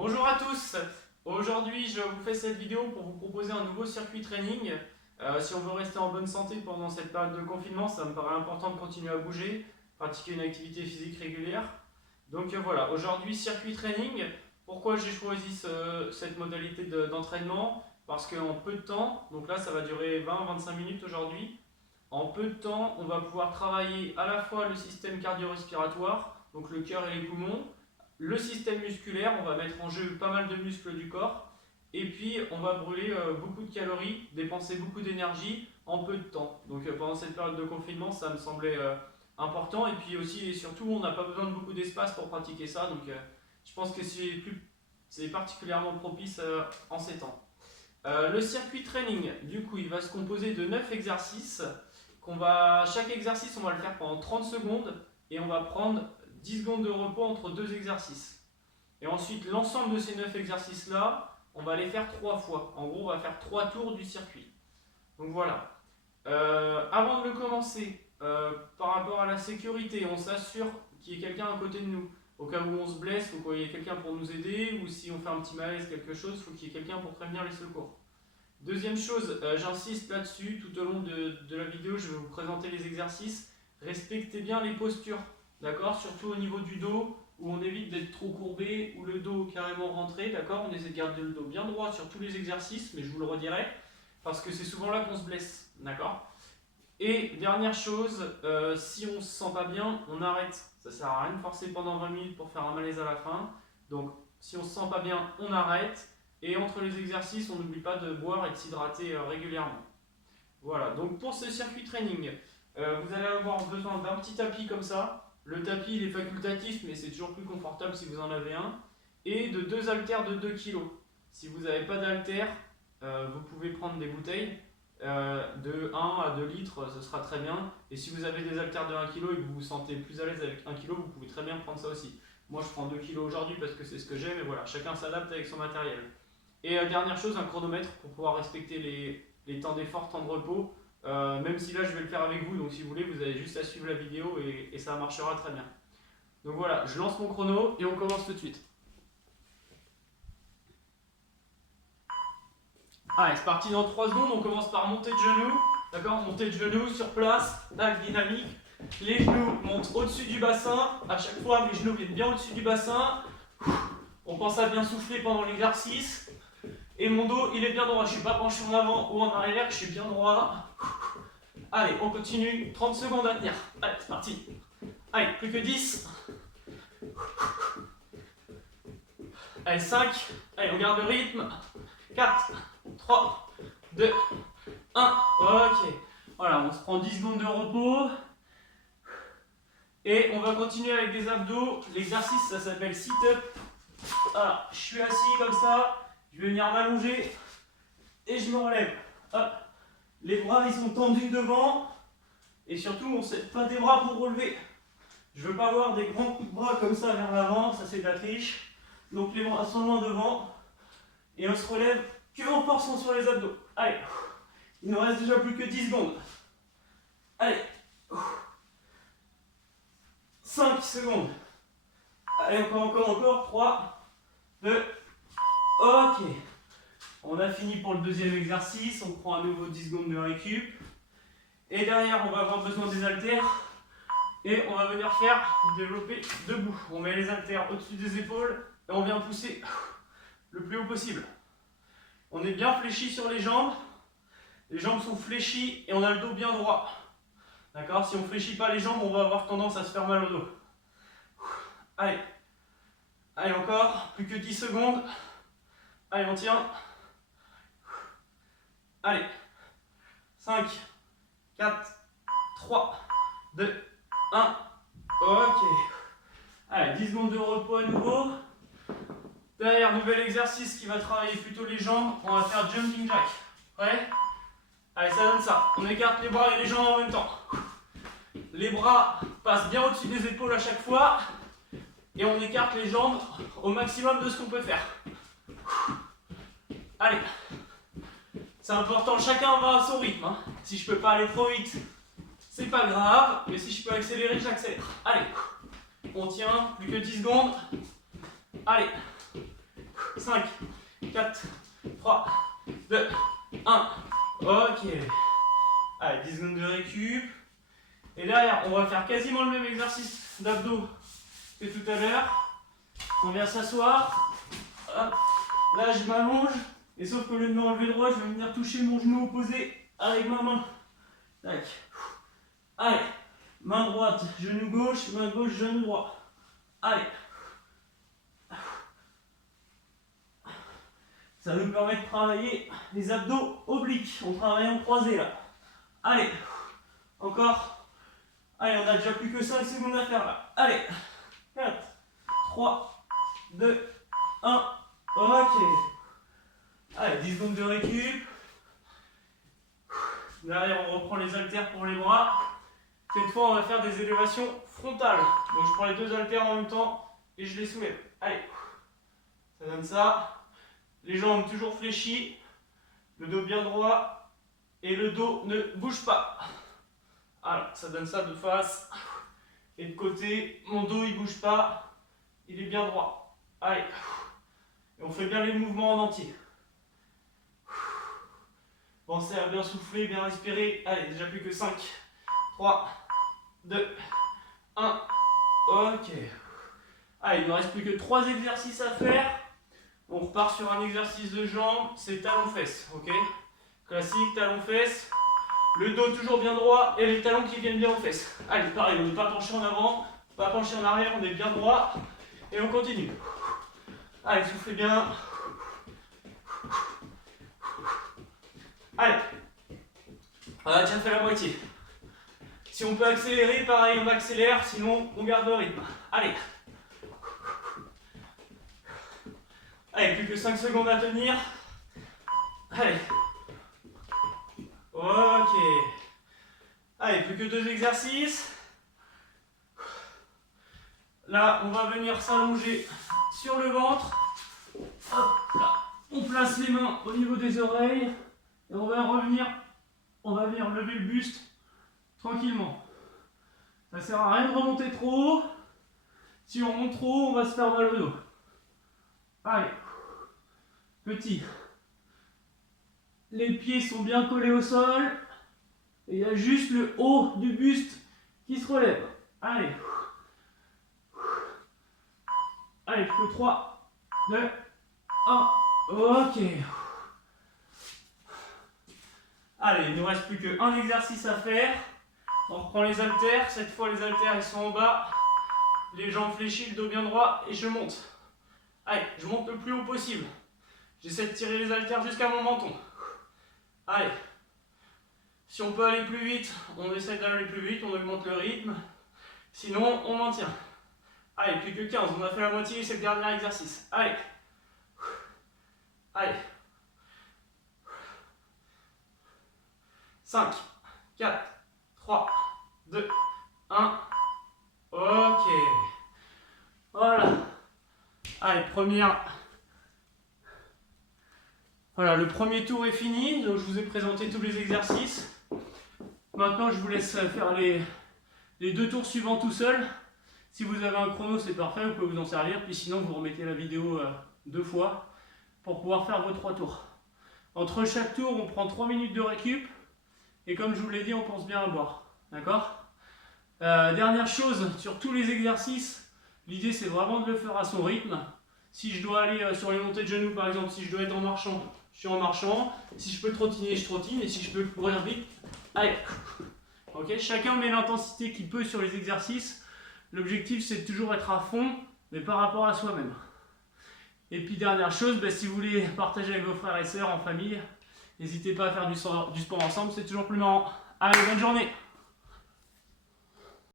Bonjour à tous. Aujourd'hui je vous fais cette vidéo pour vous proposer un nouveau circuit training. Si on veut rester en bonne santé pendant cette période de confinement, ça me paraît important de continuer à bouger, pratiquer une activité physique régulière. Donc voilà, aujourd'hui circuit training. Pourquoi j'ai choisi cette modalité d'entraînement? Parce qu'en peu de temps, donc là ça va durer 20-25 minutes aujourd'hui, en peu de temps on va pouvoir travailler à la fois le système cardio-respiratoire, donc le cœur et les poumons, le système musculaire, on va mettre en jeu pas mal de muscles du corps, et puis on va brûler beaucoup de calories, dépenser beaucoup d'énergie en peu de temps. Donc pendant cette période de confinement, ça me semblait important, et puis aussi et surtout, on n'a pas besoin de beaucoup d'espace pour pratiquer ça, donc je pense que c'est particulièrement propice en ces temps. Le circuit training, du coup, il va se composer de 9 exercices. Chaque exercice, on va le faire pendant 30 secondes, et on va prendre 10 secondes de repos entre deux exercices. Et ensuite, l'ensemble de ces 9 exercices-là, on va les faire 3 fois. En gros, on va faire 3 tours du circuit. Donc voilà. Avant de le commencer, par rapport à la sécurité, on s'assure qu'il y ait quelqu'un à côté de nous. Au cas où on se blesse, il faut qu'il y ait quelqu'un pour nous aider, ou si on fait un petit malaise, quelque chose, il faut qu'il y ait quelqu'un pour prévenir les secours. Deuxième chose, j'insiste là-dessus, tout au long de la vidéo, je vais vous présenter les exercices. Respectez bien les postures. D'accord, surtout au niveau du dos, où on évite d'être trop courbé ou le dos carrément rentré, d'accord. On essaie de garder le dos bien droit sur tous les exercices, mais je vous le redirai, parce que c'est souvent là qu'on se blesse, d'accord. Et dernière chose, si on se sent pas bien, on arrête. Ça sert à rien de forcer pendant 20 minutes pour faire un malaise à la fin. Donc si on se sent pas bien, on arrête. Et entre les exercices, on n'oublie pas de boire et de s'hydrater régulièrement. Voilà, donc pour ce circuit training, vous allez avoir besoin d'un petit tapis comme ça. Le tapis il est facultatif, mais c'est toujours plus confortable si vous en avez un. Et de 2 haltères de 2 kg. Si vous n'avez pas d'haltères, vous pouvez prendre des bouteilles de 1 à 2 litres, ce sera très bien. Et si vous avez des haltères de 1 kg et que vous vous sentez plus à l'aise avec 1 kg, vous pouvez très bien prendre ça aussi. Moi je prends 2 kg aujourd'hui parce que c'est ce que j'ai, mais voilà, chacun s'adapte avec son matériel. Et dernière chose, un chronomètre pour pouvoir respecter les temps d'effort, temps de repos. Même si là je vais le faire avec vous, donc si vous voulez, vous avez juste à suivre la vidéo et ça marchera très bien. Donc voilà, je lance mon chrono et on commence tout de suite. Allez, c'est parti dans 3 secondes, on commence par monter de genoux. D'accord, monter de genoux sur place, tac, dynamique. Les genoux montent au-dessus du bassin. À chaque fois, les genoux viennent bien au-dessus du bassin. On pense à bien souffler pendant l'exercice. Et mon dos, il est bien droit. Je ne suis pas penché en avant ou en arrière, je suis bien droit. Allez, on continue. 30 secondes à tenir. Allez, c'est parti. Allez, plus que 10. Allez, 5. Allez, on garde le rythme. 4, 3, 2, 1. Ok. Voilà, on se prend 10 secondes de repos. Et on va continuer avec des abdos. L'exercice, ça s'appelle sit-up. Voilà, je suis assis comme ça. Je vais venir m'allonger. Et je me relève. Hop. Les bras, ils sont tendus devant. Et surtout, on ne s'aide pas des bras pour relever. Je ne veux pas avoir des grands coups de bras comme ça vers l'avant. Ça, c'est de la triche. Donc, les bras sont loin devant. Et on se relève que en forçant sur les abdos. Allez. Il nous reste déjà plus que 10 secondes. Allez. 5 secondes. Allez, encore. 3, 2. Ok. On a fini pour le deuxième exercice. On prend à nouveau 10 secondes de récup. Et derrière, on va avoir besoin des haltères. Et on va venir faire développer debout. On met les haltères au-dessus des épaules et on vient pousser le plus haut possible. On est bien fléchi sur les jambes. Les jambes sont fléchies et on a le dos bien droit. D'accord? Si on ne fléchit pas les jambes, on va avoir tendance à se faire mal au dos. Allez. Allez, encore. Plus que 10 secondes. Allez, on tient. Allez. 5, 4, 3, 2, 1. Ok. Allez, 10 secondes de repos à nouveau. Derrière, nouvel exercice qui va travailler plutôt les jambes. On va faire jumping jack. Prêt? Allez, ça donne ça. On écarte les bras et les jambes en même temps. Les bras passent bien au-dessus des épaules à chaque fois. Et on écarte les jambes au maximum de ce qu'on peut faire. Allez. C'est important, chacun va à son rythme. Hein. Si je peux pas aller trop vite, c'est pas grave. Mais si je peux accélérer, j'accélère. Allez. On tient, plus que 10 secondes. Allez. 5, 4, 3, 2, 1. Ok. Allez, 10 secondes de récup. Et derrière, on va faire quasiment le même exercice d'abdos que tout à l'heure. On vient s'asseoir. Hop. Là, je m'allonge. Et sauf qu'au lieu de me relever droit, je vais venir toucher mon genou opposé avec ma main. Tac. Allez. Main droite, genou gauche, main gauche, genou droit. Allez. Ça nous permet de travailler les abdos obliques. On travaille en croisé là. Allez. Encore. Allez, on a déjà plus que 5 secondes à faire là. Allez. 4, 3, 2, 1. Ok. Allez, 10 secondes de récup. Derrière, on reprend les haltères pour les bras. Cette fois, on va faire des élévations frontales. Donc, je prends les deux haltères en même temps et je les soulève. Allez. Ça donne ça. Les jambes toujours fléchies. Le dos bien droit. Et le dos ne bouge pas. Voilà, ça donne ça de face. Et de côté, mon dos il bouge pas. Il est bien droit. Allez. Et on fait bien les mouvements en entier. Pensez à bien souffler, bien respirer. Allez, déjà plus que 5, 3, 2, 1. Ok. Allez, il ne reste plus que 3 exercices à faire. On repart sur un exercice de jambes, c'est talons-fesses. Ok. Classique, talons-fesses. Le dos toujours bien droit et les talons qui viennent bien aux fesses. Allez, pareil, on ne pas pencher en avant, pas pencher en arrière, on est bien droit. Et on continue. Allez, soufflez bien. Allez. On a déjà fait la moitié. Si on peut accélérer, pareil, on accélère, sinon on garde le rythme. Allez. Allez, plus que 5 secondes à tenir. Allez. Ok. Allez, plus que 2 exercices. Là, on va venir s'allonger sur le ventre. Hop, là. On place les mains au niveau des oreilles. Et on va venir lever le buste tranquillement. Ça sert à rien de remonter trop haut. Si on remonte trop haut, on va se faire mal au dos. Allez. Petit. Les pieds sont bien collés au sol. Et il y a juste le haut du buste qui se relève. Allez. Allez, plus que 3, 2, 1. Ok. Allez, il ne nous reste plus qu'un exercice à faire. On reprend les haltères. Cette fois, les haltères ils sont en bas. Les jambes fléchies, le dos bien droit. Et je monte. Allez, je monte le plus haut possible. J'essaie de tirer les haltères jusqu'à mon menton. Allez. Si on peut aller plus vite, on essaie d'aller plus vite, on augmente le rythme. Sinon, on maintient. Allez, plus que 15, on a fait la moitié, c'est le dernier exercice. Allez. Allez. 5, 4, 3, 2, 1. Ok. Voilà. Allez, première. Voilà, le premier tour est fini. Donc, je vous ai présenté tous les exercices. Maintenant, je vous laisse faire les 2 tours suivants tout seul. Si vous avez un chrono, c'est parfait, vous pouvez vous en servir. Puis sinon, vous remettez la vidéo 2 fois pour pouvoir faire vos 3 tours. Entre chaque tour, on prend 3 minutes de récup. Et comme je vous l'ai dit, on pense bien à boire. D'accord ? Dernière chose, sur tous les exercices, l'idée c'est vraiment de le faire à son rythme. Si je dois aller sur les montées de genoux par exemple, si je dois être en marchant, je suis en marchant. Si je peux trottiner, je trottine. Et si je peux courir vite, allez. Ok, chacun met l'intensité qu'il peut sur les exercices. L'objectif c'est de toujours être à fond, mais par rapport à soi-même. Et puis dernière chose, si vous voulez partager avec vos frères et sœurs en famille, n'hésitez pas à faire du sport ensemble, c'est toujours plus marrant. Allez, bonne journée!